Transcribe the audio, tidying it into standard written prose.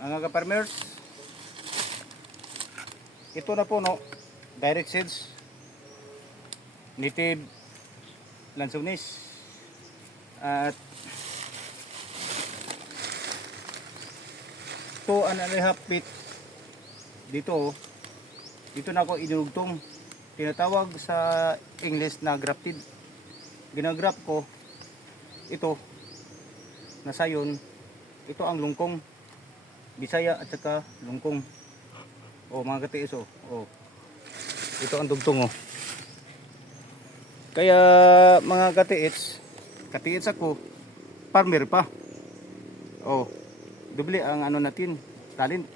Mga ka-farmers, ito na po no, direct seeds, native lansones. At 2.5 feet dito oh. Dito na ako inurugtong. Tinatawag sa English na grafted. Ginagraft ko ito na sayon. Ito ang lungkong Bisaya at saka lungkong. Oh mga katiis oh. Oh. Ito ang dugtong oh. Kaya mga katiis ako, farmer pa. Oh, doble ang ano natin, talent.